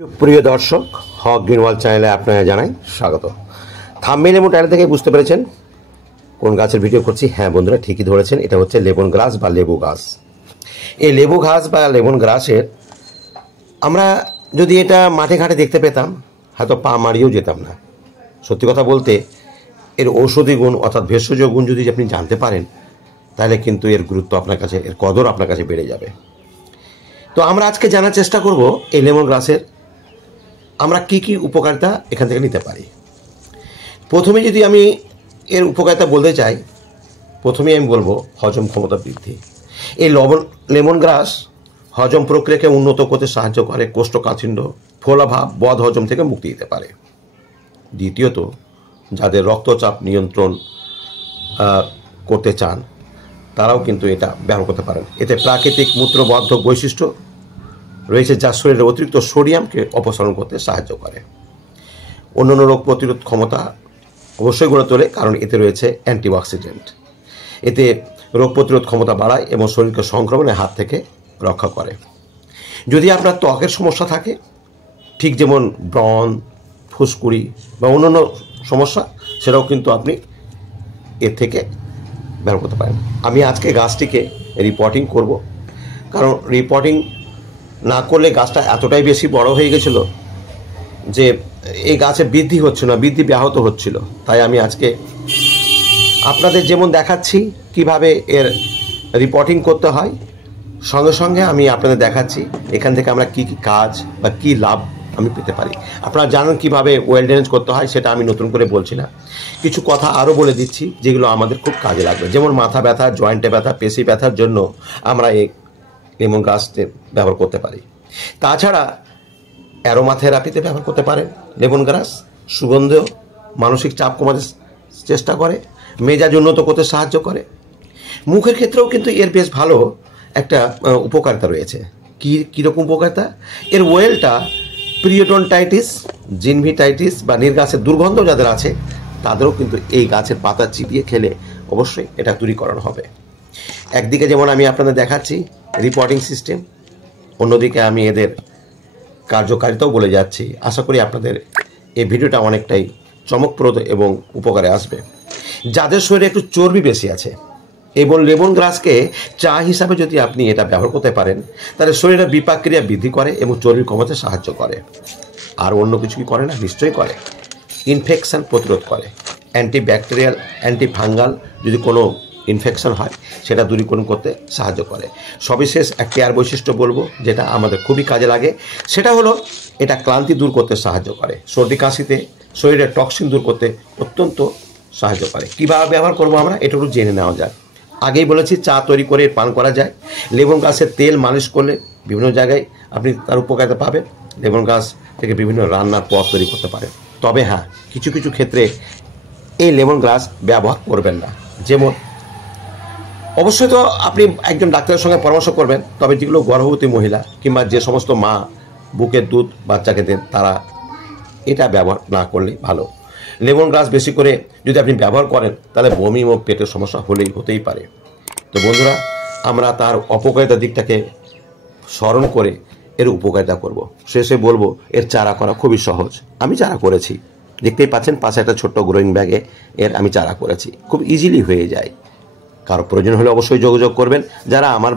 প্রিয় দর্শক, হক গ্রিনওয়াল চ্যানেলে আপনারা জানাই স্বাগত। থাম্বনেল এবং টাইটেল থেকে বুঝতে পেরেছেন কোন গাছের ভিডিও করছি। হ্যাঁ বন্ধুরা, ঠিকই ধরেছেন, এটা হচ্ছে লেমন গ্রাস বা লেবু গাছ। এই লেবু ঘাস বা লেমন গ্রাসের আমরা যদি এটা মাঠে ঘাটে দেখতে পেতাম, হয়তো পা মারিয়েও যেতাম না। সত্যি কথা বলতে, এর ঔষধি গুণ অর্থাৎ ভেষজ গুণ যদি আপনি জানতে পারেন, তাহলে কিন্তু এর গুরুত্ব আপনার কাছে, এর কদর আপনার কাছে বেড়ে যাবে। তো আমরা আজকে জানার চেষ্টা করব এই লেমন গ্রাসের আমরা কি কি উপকারিতা এখান থেকে নিতে পারি। প্রথমে যদি আমি এর উপকারিতা বলতে চাই, প্রথমেই আমি বলবো হজম ক্ষমতা বৃদ্ধি। এই লেমন গ্রাস হজম প্রক্রিয়াকে উন্নত করতে সাহায্য করে, কোষ্ঠকাঠিন্য, ফোলাভাব, বদ হজম থেকে মুক্তি দিতে পারে। দ্বিতীয়ত, যাদের রক্তচাপ নিয়ন্ত্রণ করতে চান তারাও কিন্তু এটা ব্যবহার করতে পারেন। এতে প্রাকৃতিক মূত্রবর্ধক বৈশিষ্ট্য রয়েছে, যা শরীরের অতিরিক্ত সোডিয়ামকে অপসারণ করতে সাহায্য করে। অন্যান্য রোগ প্রতিরোধ ক্ষমতা অবশ্যই গড়ে তোলে, কারণ এতে রয়েছে অ্যান্টিঅক্সিডেন্ট। এতে রোগ প্রতিরোধ ক্ষমতা বাড়ায় এবং শরীরকে সংক্রমণের হাত থেকে রক্ষা করে। যদি আপনার ত্বকের সমস্যা থাকে, ঠিক যেমন ব্রণ, ফুসকুড়ি বা অন্যান্য সমস্যা, সেটাও কিন্তু আপনি এর থেকে ব্যবহার করতে পারেন। আমি আজকে গাছটিকে রিপোর্টিং করব, কারণ রিপোর্টিং না করলে গাছটা এতটাই বেশি বড় হয়ে গেছিলো যে এই গাছের বৃদ্ধি হচ্ছে না, বৃদ্ধি ব্যাহত হচ্ছিল। তাই আমি আজকে আপনাদের যেমন দেখাচ্ছি কিভাবে এর রিপোর্টিং করতে হয়, সঙ্গে সঙ্গে আমি আপনাদের দেখাচ্ছি এখান থেকে আমরা কি কি কাজ বা কি লাভ আমি পেতে পারি। আপনারা জানেন কিভাবে ওয়েল ড্রেনেজ করতে হয়, সেটা আমি নতুন করে বলছি না। কিছু কথা আরও বলে দিচ্ছি যেগুলো আমাদের খুব কাজে লাগবে। যেমন মাথা ব্যথা, জয়েন্টে ব্যথা, পেশি ব্যথার জন্য আমরা এই লেমন গ্রাসটি ব্যবহার করতে পারি। তাছাড়া অ্যারোমা থেরাপিতে ব্যবহার করতে পারেন লেমন গ্রাস। সুগন্ধ মানসিক চাপ কমাতে চেষ্টা করে, মেজাজ উন্নত করতে সাহায্য করে। মুখের ক্ষেত্রেও কিন্তু এর বেশ ভালো একটা উপকারিতা রয়েছে। কীরকম উপকারিতা? এর ওয়েলটা পিরিয়ডন্টাইটিস, জিনভিটাইটিস বা নির্গাছের দুর্গন্ধ যাদের আছে, তাদেরও কিন্তু এই গাছের পাতা চিবিয়ে খেলে অবশ্যই এটা দূরীকরণ হবে। একদিকে যেমন আমি আপনাদের দেখাচ্ছি রিপোর্টিং সিস্টেম, অন্যদিকে আমি এদের কার্যকারিতাও বলে যাচ্ছি। আশা করি আপনাদের এই ভিডিওটা অনেকটাই চমকপ্রদ এবং উপকারে আসবে। যাদের শরীরে একটু চর্বি বেশি আছে, এবং লেমন গ্রাসকে চা হিসাবে যদি আপনি এটা ব্যবহার করতে পারেন, তাহলে শরীরে বিপাক ক্রিয়া বৃদ্ধি করে এবং চর্বি কমাতে সাহায্য করে। আর অন্য কিছু কি করে না? নিশ্চয়ই করে। ইনফেকশন প্রতিরোধ করে, অ্যান্টিব্যাকটেরিয়াল, অ্যান্টিফাঙ্গাল যদি কোনো ইনফেকশন হয় সেটা দূরীকরণ করতে সাহায্য করে। সবিশেষ একটি আর বৈশিষ্ট্য বলবো যেটা আমাদের খুবই কাজে লাগে, সেটা হলো এটা ক্লান্তি দূর করতে সাহায্য করে। সর্দি কাশিতে শরীরের টক্সিন দূর করতে অত্যন্ত সাহায্য করে। কীভাবে ব্যবহার করবো আমরা, এটা একটু জেনে নেওয়া যায়। আগেই বলেছি চা তৈরি করে পান করা যায়। লেমন গাছের তেল মালিশ করলে বিভিন্ন জায়গায় আপনি তার উপকারিতা পাবেন। লেমন গাছ থেকে বিভিন্ন রান্নার পদ তৈরি করতে পারেন। তবে হ্যাঁ, কিছু কিছু ক্ষেত্রে এই লেমন গ্রাস ব্যবহার করবেন না। যেমন অবশ্যই তো আপনি একজন ডাক্তারের সঙ্গে পরামর্শ করবেন, তবে যেগুলো গর্ভবতী মহিলা কিংবা যে সমস্ত মা বুকের দুধ বাচ্চাকে দেন, তারা এটা ব্যবহার না করলে ভালো। লেমন গ্রাস বেশি করে যদি আপনি ব্যবহার করেন, তাহলে বমি ও পেটের সমস্যা হতেই পারে। তো বন্ধুরা, আমরা তার অপকারিতার দিকটাকে স্মরণ করে এর উপকারিতা করব। শেষে বলবো এর চারা করা খুবই সহজ। আমি চারা করেছি, দেখতেই পাচ্ছেন পাশে একটা ছোট্ট গ্রোয়িং ব্যাগে এর আমি চারা করেছি। খুব ইজিলি হয়ে যায়। কারো প্রয়োজন হলে অবশ্যই যোগাযোগ করবেন। যারা আমার